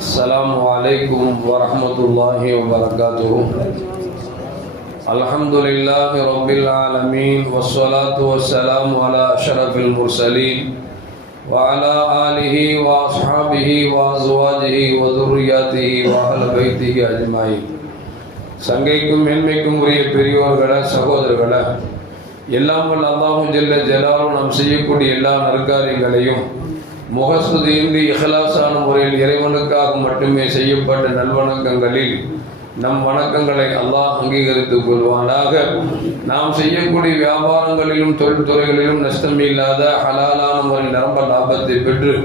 السلام عليكم ورحمة الله وبركاته. الحمد لله رب العالمين والصلاة والسلام على أشرف المرسلين وعلى آله وأصحابه وأزواجه وذرياته وأهل بيته أجمعين. சங்கைக்கும் மேன்மைக்கும் உரிய பெரியோர்கள சகோதரர்கள, எல்லாம் வல்ல அல்லாஹு ஜல்ல ஜலாலும் நாம் செய்யக்கூடிய எல்லா நற்காரியங்களையும் முகஸ்துதியின்றி இஹ்லாஸான முறையில் இறைவனுக்காக மட்டுமே செய்யப்பட்ட நல்வணக்கங்களில் நம் வணக்கங்களை அல்லாஹ் அங்கீகரித்துக் கொள்வானாக. நாம் செய்யக்கூடிய வியாபாரங்களிலும் தொழில்துறைகளிலும் நஷ்டம் இல்லாத ஹலாலான முறையில் நிரம்ப லாபத்தை பெற்று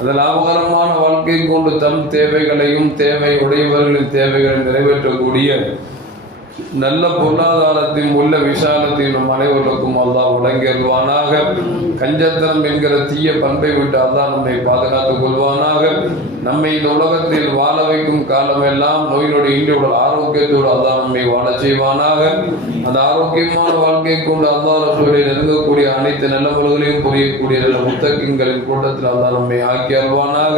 அந்த லாபகரமான வாழ்க்கை கொண்டு தம் தேவைகளையும் தேவை உடையவர்களின் தேவைகளை நிறைவேற்றக்கூடிய நல்ல பொருளாதாரத்தையும் உள்ள விசாலத்தையும் நம் அனைவருக்கும் அல்லாஹ் வழங்கிடுவானாக. கஞ்சத்தனம் என்கிற தீய பண்பை விட்டு அல்லாஹ் நம்மை பாதுகாத்துக் கொள்வானாக. நம்மை இந்த உலகத்தில் வாழ வைக்கும் காலமெல்லாம் நோய் நொடி இன்றி உடல் ஆரோக்கியத்தோடு அல்லாஹ் நம்மை வாழ செய்வானாக. அந்த ஆரோக்கியமான வாழ்க்கை கொண்டு அல்லாஹ் ரசூலை நெருங்கக்கூடிய அனைத்து நல்லவர்களையும் புரியக்கூடிய நல்ல முத்தகின்களின் கூட்டத்தில் அல்லாஹ் நம்மை ஆக்கி அல்வானாக.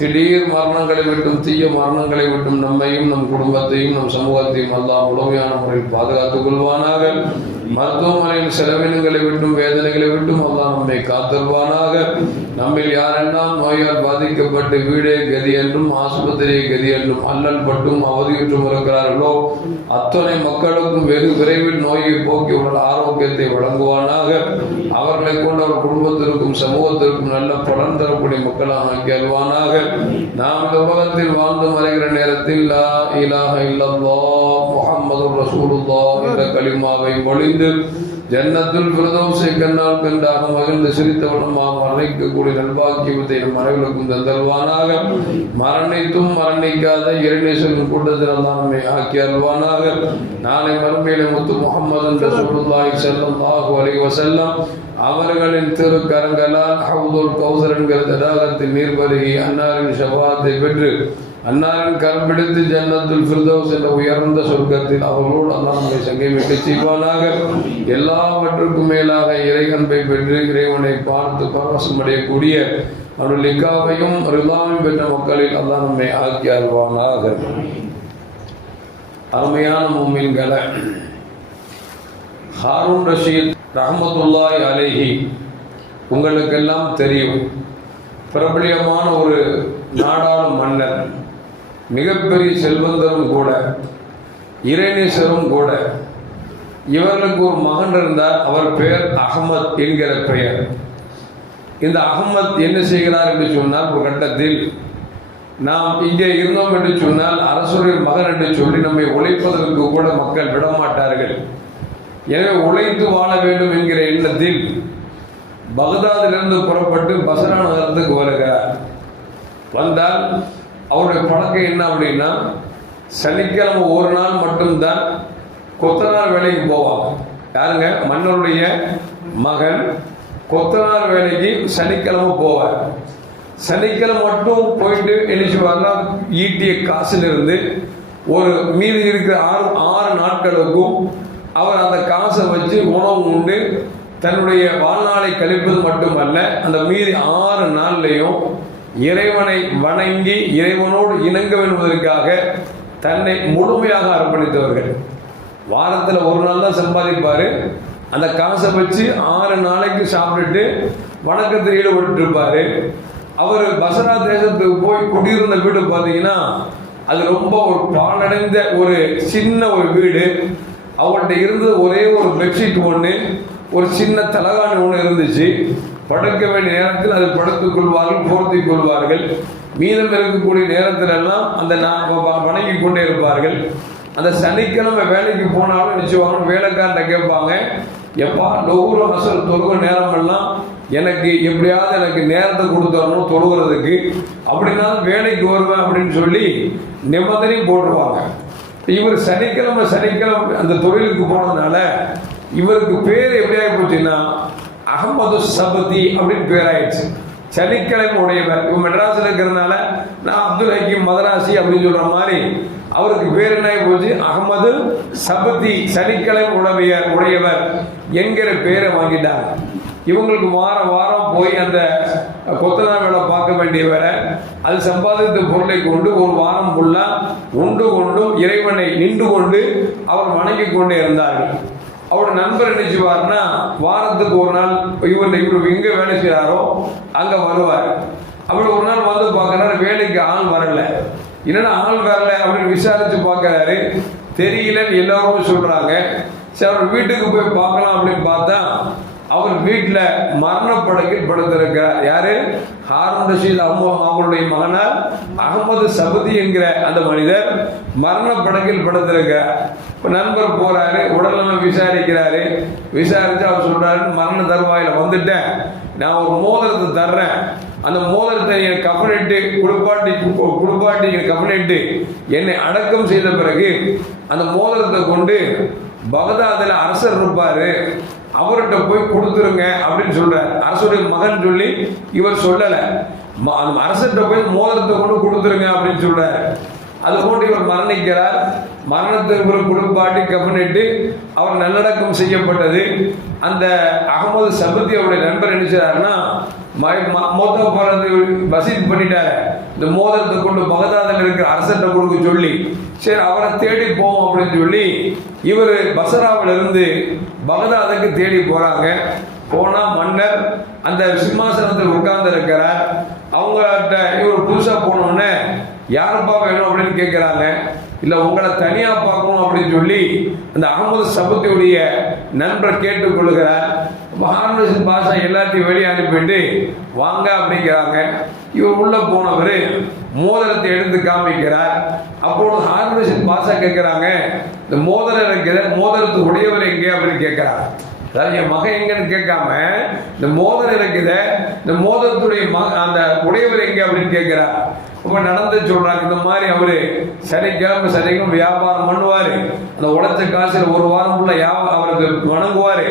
திடீர் மரணங்களை விட்டும் தீய மரணங்களை விட்டும் நம்மையும் நம் குடும்பத்தையும் நம் சமூகத்தையும் அல்லாஹ் முழுமையான முறையில் பாதுகாத்துக் கொள்வானாக. மருத்துவமனையில் செலவினங்களை விட்டும் வேதனைகளை விட்டும் அல்லாஹ் நம்மை காத்தல்வானாக. நம்மில் யாரெல்லாம் நோயால் பாதிக்கப்பட்டு வீடே கதி என்றும் ஆஸ்பத்திரியை கதி என்றும் அல்லல் பட்டும் அவதியுற்றும் இருக்கிறார்களோ அத்தனை மக்களுக்கும் வெகு விரைவில் நோயை போக்கி உள்ள ஆரோக்கியத்தை வழங்குவானாக. அவர்களை கொண்டு அவர் குடும்பத்திற்கும் சமூகத்திற்கும் நல்ல பலன் தரக்கூடிய மக்களாக ஆக்கி அல்வானாக. நாம் இந்த உலகத்தில் வாழ்ந்து மறைகிற நேரத்தில் லா இலாஹ இல்லல்லாஹ் முஹம்மதுர் ரசூலுல்லாஹ் என்ற கலிமாவை மொழிந்து ஜன்னத்துல் ஃபிர்தௌஸை கண்ணால் கண்டாக மகிழ்ந்து சிரித்தவனமாக மரணிக்கக்கூடிய நல்பாக்கியத்தை நம் அனைவருக்கும் தந்தல்வானாக. மரணித்தும் மரணிக்காத இறைநேசரின் கூட்டத்தில் அல்லாஹ் நம்மை ஆக்கி அல்வானாக. நாளை மறுமையிலே முத்து முஹம்மது ரசூலுல்லாஹி ஸல்லல்லாஹு அலைஹி வஸல்லம் அவர்களின் திருக்கரங்களால் ஹவுதுல் கௌசர் என்கிற தடாகத்தில் நீர் பருகி அன்னாரின் ஷஃபாஅத்தை பெற்று அன்னாரின் கரம்பிடித்து ஜன்னத்துல் ஃபிர்தௌஸ் என்ற உயர்ந்த சொர்க்கத்தில் அவர்களோடு அல்லாஹ் நம்மை சங்கைமிட்டு செய்வானாக. எல்லாவற்றுக்கும் மேலாக இறைகன்பை பெற்று இறைவனை பார்த்து பரவசம் அடையக்கூடிய அவருடைய லிக்காவையும் ரிதாவையும் பெற்ற மக்களில் அல்லாஹ் நம்மை ஆக்கி அல்வானாக. அருமையான முஃமின்களே, ஹாரூன் ரஷீத் ரஹ்மத்துல்லாஹி அலைஹி உங்களுக்கெல்லாம் தெரியும். பிரபலியமான ஒரு நாடாளும் மன்னர், மிகப்பெரிய செல்வந்தரும் கூட, இறைநேசரும் கூட. இவர்களுக்கு ஒரு மகன் இருந்தார். அவர் பெயர் அகமத் என்கிற பெயர். இந்த அகமத் என்ன செய்கிறார் என்று சொன்னால், ஒரு கட்டத்தில் நாம் இங்கே இருந்தோம் என்று சொன்னால் அரசுடைய மகன் என்று சொல்லி நம்மை உழைப்பதற்கு கூட மக்கள் விடமாட்டார்கள். எனவே உழைத்து வாழ வேண்டும் என்கிற எண்ணத்தில் பகதாதிலிருந்து புறப்பட்டு பஸ்ரா நகரத்துக்கு வருகிறார். வந்தால் அவருடைய பழக்கம் என்ன அப்படின்னா, சனிக்கிழமை ஒரு நாள் மட்டும்தான் கொத்தனார் வேலைக்கு போவாங்க. யாருங்க? மன்னருடைய மகன் கொத்தனார் வேலைக்கு சனிக்கிழமை போவார். சனிக்கிழமை மட்டும் போயிட்டு என்ன செய்வார்னா, ஈட்டிய காசிலிருந்து ஒரு மீதி இருக்கிற ஆறு நாட்களுக்கும் அவர் அந்த காசை வச்சு உணவு உண்டு தன்னுடைய வாழ்நாளை கழிப்பது மட்டுமல்ல, அந்த மீதி 6 நாள்லையும் இறைவனை வணங்கி இறைவனோடு இணங்க வேண்டுவதற்காக தன்னை முழுமையாக அர்ப்பணித்தவர்கள். வாரத்தில் ஒரு நாள் தான் சம்பாதிப்பார். அந்த காசை வச்சு 6 நாளைக்கு சாப்பிட்டுட்டு வணக்கத்தில் ஈடுபட்டு இருப்பார். அவர் பஸ்ரா தேசத்துக்கு போய் குடியிருந்த வீடு பார்த்தீங்கன்னா அது ரொம்ப ஒரு பாழடைந்த ஒரு சின்ன ஒரு வீடு. அவர்கிட்ட இருந்தது ஒரே ஒரு பெட்ஷீட் ஒன்று, ஒரு சின்ன தலகாணி ஒன்று இருந்துச்சு. படுக்க வேண்டிய நேரத்தில் அதை படுத்துக் கொள்வார்கள், போர்த்திக் கொள்வார்கள். மீதம் இருக்கக்கூடிய நேரத்தில் எல்லாம் அந்த வணங்கி கொண்டே இருப்பார்கள். அந்த சனிக்கிழமை வேலைக்கு போனாலும் நிச்சயம் வேலைக்காரன் கேட்பாங்க, எப்பா லொஹூர் அசர் தொழுக நேரமெல்லாம் எனக்கு எப்படியாவது எனக்கு நேரத்தை கொடுத்தரணும் தொழுகிறதுக்கு, அப்படின்னா வேலைக்கு வருவேன் அப்படின்னு சொல்லி நிபந்தனையும் போட்டுருவாங்க. இவர் சனிக்கிழமை அந்த தொழிலுக்கு போனதுனால இவருக்கு பேர் எப்படி ஆகி போச்சுன்னா அகமது சபதி அப்படின்னு பேர் ஆயிடுச்சு. சனிக்கிழமை உடையவர். இவங்க மெட்ராஸில் இருக்கிறதுனால நான் அப்துல் ஹக்கீம் மதராசி அப்படின்னு சொல்ற மாதிரி அவருக்கு பேர் என்ன போச்சு, அகமது சபதி, சனிக்கிழமை உடையவர் என்கிற பேரை வாங்கிட்டார். இவங்களுக்கு வாரம் வாரம் போய் அந்த கொத்தனார் வேலை பார்க்க வேண்டிய வேலை, அது சம்பாதித்த பொருளை கொண்டு ஒரு வாரம் ஃபுல்லாக உண்டு கொண்டும் இறைவனை நின்று கொண்டு அவர் வணங்கி கொண்டே இருந்தார்கள். அவரோட நண்பர் என்ன செய்வார்னா, வாரத்துக்கு ஒரு நாள் இவர் எங்கே வேலை செய்கிறாரோ அங்கே வருவார். அப்படி ஒரு நாள் வந்து பார்க்குறாரு, வேலைக்கு ஆள் வரலை. என்னன்னா ஆள் வரல அப்படின்னு விசாரித்து பார்க்குறாரு, தெரியலன்னு எல்லாரும் சொல்கிறாங்க. சரி அவர் வீட்டுக்கு போய் பார்க்கலாம் அப்படின்னு பார்த்தா அவர் வீட்டில் மரணப்படக்கில் படுத்திருக்கிறார். யாரு? ஹாரூன் ரஷீத் அவங்களுடைய மகனார் அகமது சபதி என்கிற அந்த மனிதர் மரணப்படக்கில் படுத்திருக்கிறார். இப்போ நண்பர் போறாரு, உடல்நலம் விசாரிக்கிறாரு. விசாரிச்சு அவர் சொல்றாரு, மரண தருவாயில வந்துட்டேன், நான் ஒரு மோதிரத்தை தர்றேன், அந்த மோதிரத்தை என் கஃனிட்டு குளிப்பாட்டி கஃனிட்டு என்னை அடக்கம் செய்த பிறகு அந்த மோதிரத்தை கொண்டு பகதாதில் அரசர் இருப்பாரு, அவர்கிட்ட போய் கொடுத்துருங்க அப்படின்னு சொல்றாரு. அரசுடைய மகன் சொல்லி இவர் சொல்லலை, அந்த அரசர்கிட்ட போய் மோதிரத்தை கொண்டு கொடுத்துருங்க அப்படின்னு சொல்றாரு. அது கொண்டு இவர் மரணிக்கிறார். மரணத்திற்கு ஒரு குளிப்பாட்டி கஃனிட்டு அவர் நல்லடக்கம் செய்யப்பட்டது. அந்த அகமது சபதி அவருடைய நண்பர் என்ன செய்றாருன்னா, வசீத் பண்ணிட்டாரு, இந்த மோதிரத்தை கொண்டு பகதாதில் இருக்கிற அரசர்கிட்ட கொடுக்க சொல்லி, சரி அவரை தேடி போவோம் அப்படின்னு சொல்லி இவர் பசராவில் இருந்து பகதாதுக்கு தேடி போறாங்க. போனா மன்னர் அந்த சிம்மாசனத்தில் உட்கார்ந்து இருக்கிறார். அவங்கள்ட்ட இவர் புதுசா போனோடனே யாருப்பா வேணும் அப்படின்னு கேட்கிறாங்க. இல்லை உங்களை தனியா பார்க்கணும் அப்படின்னு சொல்லி அந்த அகமது சபத்தியுடைய நண்பர் கேட்டுக்கொள்கிறார். ஹாரூன் ரஷீத் பாஷா எல்லாத்தையும் வெளியே அனுப்பிட்டு வாங்க அப்படிங்கிறாங்க. இவர் உள்ள போனவர் மோதிரத்தை எடுத்து காமிக்கிறார். அப்போது ஹாரூன் ரஷீத் பாஷா கேட்கிறாங்க, இந்த மோதிரம் இருக்கிற மோதிரத்து உடையவர் எங்கே அப்படின்னு கேட்கிறார். அதாவது என் மகன் எங்கன்னு கேட்காம இந்த மோதிரம் இருக்குது, இந்த மோதிரத்துடைய அந்த உடையவர் எங்கே அப்படின்னு கேட்கிறார். இப்போ நடந்து சொல்றாங்க, இந்த மாதிரி அவரு சனிக்கிழமை வியாபாரம் பண்ணுவாரு, அந்த உழைச்ச காசில் ஒரு வாரம் ஃபுல்லா அவருக்கு வணங்குவாரு,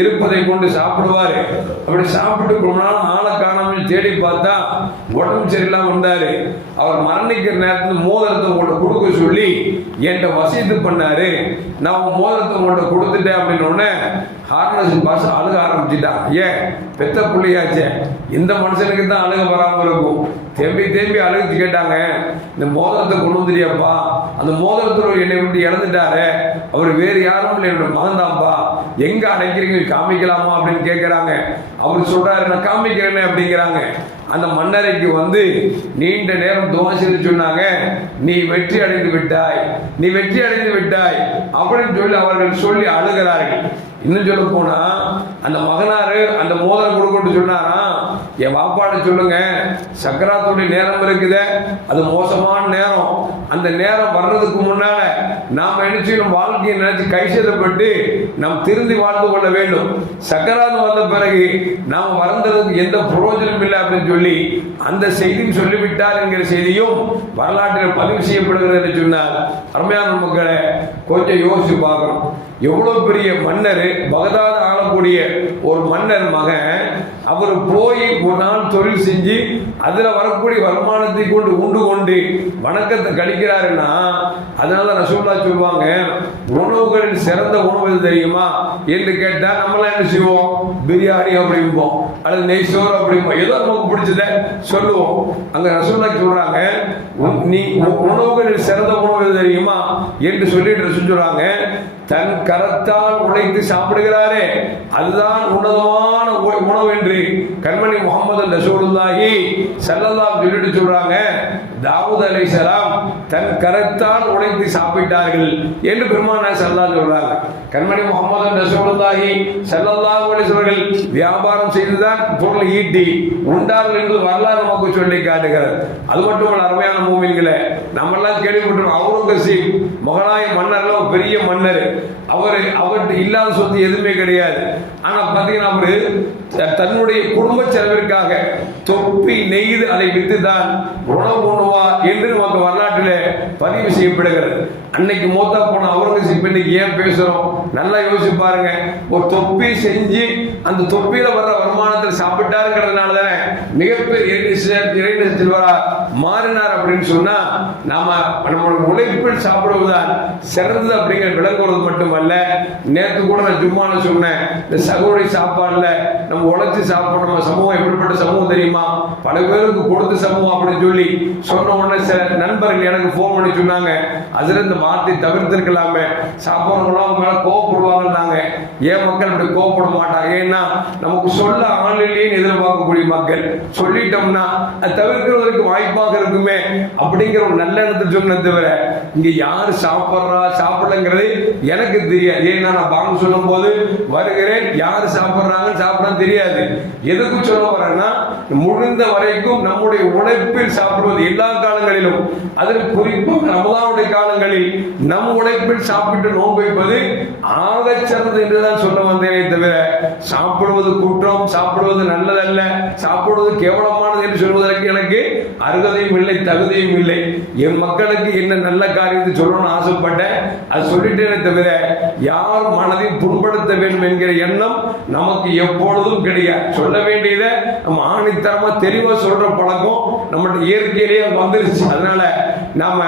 இருப்பதை கொண்டு சாப்பிடுவாரு. அப்படி சாப்பிட்டு ரொம்ப நாள் ஆளை காணாமல் தேடி பார்த்தா உடம்பு சரியில்லாம வந்தாரு. அவர் மரணிக்கிற நேரத்தில் மோதிரத்தை உங்கள்கிட்ட கொடுக்க சொல்லி என்கிட்ட வசீது பண்ணாரு, நான் மோதிரத்தை உங்கள்கிட்ட கொடுத்துட்டேன் அப்படின்னு உடனே ஹாரூன் ரஷீத் பாஷா அழுக ஆரம்பிச்சுட்டான். ஏன் பெத்த புள்ளியாச்சே, இந்த மனுஷனுக்கு தான் அழுக வராமல் இருக்கும். தேம்பி அழுகிச்சு கேட்டாங்க, இந்த மோதிரத்தை கொண்டு வந்துட்டியாப்பா, அந்த மோதிரத்தில் என்னை விட்டு இழந்துட்டாரு, அவர் வேறு யாரும் இல்லை, என்னோட மகன் தான்ப்பா, எங்க அடைக்கிறீங்க காமிக்கலாமா அப்படின்னு கேட்கிறாங்க. அவர் சொல்றாரு, நான் காமிக்கிறேன்னு அப்படிங்கிறாங்க. அந்த மன்னரைக்கு வந்து நீண்ட நேரம் துவாசிட்டு சொன்னாங்க, நீ வெற்றி அடைந்து விட்டாய், நீ வெற்றி அடைந்து விட்டாய் அப்படின்னு சொல்லி அவர்கள் சொல்லி அழுகிறார்கள். இன்னும் சொல்ல போனா அந்த மகனாரு அந்த மோதிரம் கொடுக்கணும்னு சொன்னாராம், என் வாப்பாட சொல்லுங்க, சக்கராத்துடைய நேரம் இருக்குது, அது மோசமான நேரம், அந்த நேரம் வர்றதுக்கு முன்னால நாம் என்ன செய்யணும், வாழ்க்கையை நினைச்சு கைசேதப்பட்டு நாம் திருந்தி வாழ்ந்து கொள்ள வேண்டும். சக்கராத்து வந்த பிறகு நாம் வளர்ந்ததுக்கு எந்த பிரயோஜனம் இல்லை அப்படின்னு சொல்லி அந்த செய்தியும் சொல்லிவிட்டார் என்கிற செய்தியும் வரலாற்றில் பதிவு செய்யப்படுகிறது என்று சொன்னார். அருமையான மக்களை கொஞ்சம் யோசிச்சு பார்க்கணும். எவ்வளவு பெரிய மன்னர், பகதாது ஆளக்கூடிய ஒரு மன்னர் மகன், அவர் போய் ஒரு நாள் தொழில் செஞ்சு அதுல வரக்கூடிய வருமானத்தை கொண்டு உண்டு கொண்டு வணக்கத்தை கழிக்கிறாருன்னா, அதனால ரசூலுல்லாஹ் சொல்லுவாங்க, உணவுகளில் சிறந்த உணவு எது தெரியுமா என்று கேட்டா நம்மளாம் என்ன செய்வோம், பிரியாணி அப்படிம்போம், அல்லது நெய் சோறு அப்படிம்போம், ஏதோ நமக்கு பிடிச்சத சொல்லுவோம். அங்க ரசூலுல்லாஹ் சொல்றாங்க, நீ உணவுகளில் சிறந்த உணவு எது தெரியுமா என்று சொல்லிட்டு ரசூல் சொல்றாங்க, தன் கரத்தால் உழைத்து சாப்பிடுகிறாரே அதுதான் உன்னதமான உணவு என்று கண்மணி முகமது ரசூலுல்லாஹி ஸல்லல்லாஹு சொல்லிட்டு சொல்றாங்க. தாவூத் அலைஹிஸ்ஸலாம் தன் கரத்தால் உழைத்து சாப்பிட்டார்கள் என்று பெருமானார் ஸல்லல்லாஹு சொல்றாங்க. கண்மணி முகமது ரசூலுல்லாஹி ஸல்லல்லாஹு அலைஹி வஸல்லம் வியாபாரம் செய்துதான் பொருளை ஈட்டி உண்டார்கள் என்று வரலாறு நமக்கு சொல்லி காட்டுகிறது. அது மட்டுமல்ல, அருமையான மூமின்களே, நம்ம எல்லாம் கேள்விப்பட்டிருக்கோம், அவுரங்கசீப் மொகலாய மன்னர்ல ஒரு பெரிய மன்னர். அவர்கிட்ட இல்லாத சொத்து எதுவுமே கிடையாது. ஆனா பாத்தீங்கன்னா அவரு தன்னுடைய குடும்ப செலவிற்காக தொப்பி நெய்து அதை வித்துதான் உணவு உண்ணுவா என்று நமக்கு வரலாற்றிலே பதிவு செய்யப்படுகிறது. அன்னைக்கு மூத்தா போன அவுரங்கசீப் இன்னைக்கு ஏன் பேசுறோம்? நல்லா யோசிச்சு பாருங்க. ஒரு தொப்பி செஞ்சு அந்த தொப்பியில வர்ற வருமானத்தில் சாப்பிட்டாருங்கிறதுனால தானே மிகப்பெரிய இறைவரா மாறினார் அப்படின்னு சொன்னா, நாம நம்மளோட உழைப்பில் சாப்பிடுவதுதான் சிறந்தது அப்படிங்கிற விளங்குவது மட்டுமல்ல. நேற்று கூட நான் ஜும்மால சொன்னேன், இந்த சகோதரி சாப்பாடுல நம்ம உழைச்சி சாப்பிடுற நம்ம சமூகம் எப்படிப்பட்ட சமூகம் தெரியுமா? பல பேருக்கு கொடுத்த சமூகம் அப்படின்னு சொல்லி சொன்ன உடனே சில நண்பர்கள் எனக்கு போன் பண்ணி சொன்னாங்க, அதுல இந்த வார்த்தை தவிர்த்திருக்கலாமே, சாப்பிடுறவங்களாம் மேல கோவப்படுவாங்கன்னாங்க. ஏன் மக்கள் அப்படி கோவப்பட மாட்டாங்க? ஏன்னா நமக்கு சொல்ல ஆளிலேயே எதிர்பார்க்கக்கூடிய மக்கள், சொல்லிட்டோம்னா அது தவிர்க்கிறதுக்கு வாய்ப்பாக இருக்குமே அப்படிங்கிற ஒரு நல்ல எண்ணத்தில் சொன்ன தவிர இங்க யாரு சாப்பிட்றா சாப்பிடங்கிறது எனக்கு தெரியாது. ஏன்னா நான் பாங்க சொல்லும் போது வருகிறேன், யாரு சாப்பிட்றாங்க சாப்பிட தெரியாது. எதுக்கு சொல்ல வரேன்னா, முடிந்த வரைக்கும் நம்முடைய உழைப்பில் சாப்பிடுவது எல்லா காலங்களிலும், அதில் குறிப்பாக ரமலானுடைய காலங்களில் நம் உழைப்பில் சாப்பிட்டு நோன்பு வைப்பது ஆகச்சிறந்தது என்றுதான் சொல்ல வந்தேனே தவிர சாப்பிடுவது குற்றம், சாப்பிடுவது நல்லதல்ல, சாப்பிடுவது கேவலமானது என்று சொல்வதற்கு எனக்கு அருகதையும் இல்லை, தகுதியும் இல்லை. என் மக்களுக்கு என்ன நல்ல காரியத்தை சொல்லணும்னு ஆசைப்பட்டேன், அது சொல்லிட்டேனே தவிர யார் மனதையும் புண்படுத்த வேண்டும் என்கிற எண்ணம் நமக்கு எப்பொழுதும் கிடையாது. சொல்ல வேண்டியதை நம்ம ஆணித்தரமா தெளிவா சொல்ற பழக்கம் நம்மளுடைய இயற்கையிலேயே வந்துருச்சு. அதனால நாம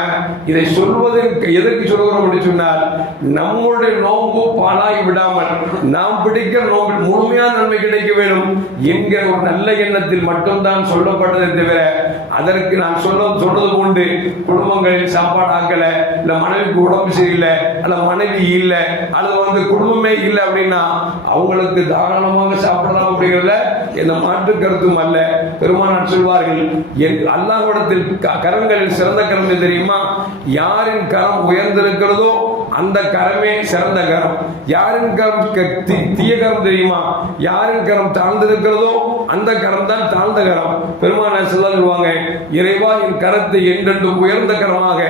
இதை சொல்வது எதற்கு சொல்கிறோம் அப்படின்னு சொன்னால், நம்முடைய நோன்பு பாழாகி விடாமல் நாம் பிடிக்கிற நோம்பில் முழுமையான நன்மை கிடைக்க வேண்டும் என்கிற ஒரு நல்ல எண்ணத்தில் மட்டும்தான் சொல்லப்பட்டதை தவிர அதற்கு நான் சொல்றது உண்டு, குடும்பங்களில் சாப்பாடு ஆக்கல, இல்ல மனைவிக்கு உடம்பு சரியில்லை, அல்ல மனைவி இல்லை, அல்லது குடும்பமே இல்லை அப்படின்னா அவங்களுக்கு தாராளமாக சாப்பிடலாம் அப்படிங்கிறத எந்த மாற்று கருத்தும் அல்ல. பெருமானார் சொல்வார்கள், அல்லாஹ்விடத்தில் கரங்களில் சிறந்த கரம் தெரியுமா? யாரின் கரம் உயர்ந்திருக்கிறதோ அந்த கரமே சிறந்த கரம். யாரின் கரம் தீய கரம் தெரியுமா? யாரின் கரம் தாழ்ந்திருக்கிறதோ அந்த கரம் தான் தாழ்ந்த கரம். பெருமானார் சொல்லுவாங்க, இறைவா என் கரத்தை என்றென்றும் உயர்ந்த கரமாக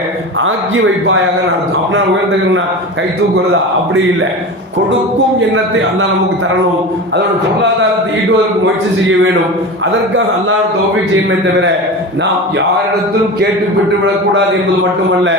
ஆக்கி வைப்பாயாக. நான் உயர்ந்த கரம்னா கை தூக்குறதா? அப்படி இல்லை, கொடுக்கும் எண்ணத்தை அல்லாஹ் நமக்கு தரணும். அதோட பொருளாதாரத்தை ஈட்டுவதற்கு முயற்சி செய்ய வேண்டும். அதற்காக அல்லாஹ் தௌஃபீக் செய்யணுமே தவிர நாம் யாரிடத்திலும் கேட்டு பெற்று விடக்கூடாது என்பது மட்டுமல்ல.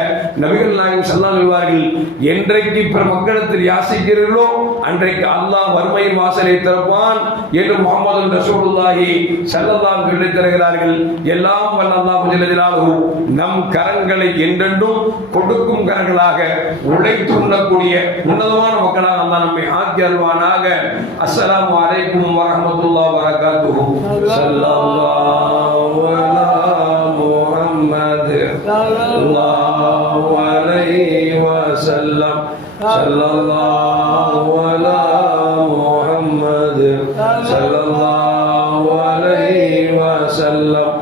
நபிகள் நாயகம் ஸல்லல்லாஹு அலைஹி வஸல்லம் என்றைக்கு பிற மக்களிடத்தில் யாசிக்கிறீர்களோ அன்றைக்கு அல்லாஹ் வறுமையின் வாசலை திறப்பான் என்று முஹம்மது ரசூலுல்லாஹி ஸல்லல்லாஹு அலைஹி வஸல்லம் தருகிறார்கள். எல்லாம் வல்ல அல்லாஹ் ஜல்ல ஜலாலுஹு நம் கரங்களை என்றென்றும் கொடுக்கும் கரங்களாக உழைத்து உண்ணக்கூடிய உன்னதமான மக்களாக அல்லாஹ் நம்மை ஆக்கி அருள்வானாக. அஸ்ஸலாமு அலைக்கும் வரஹ்மத்துல்லாஹி வபரகாத்துஹு. ஸல்லல்லாஹு அலா முஹம்மத் ஸல்லல்லாஹு அலைஹி வஸல்லம். ஸல்லல்லாஹு அலா முஹம்மத் ஸல்லல்லாஹு அலைஹி வஸல்லம்.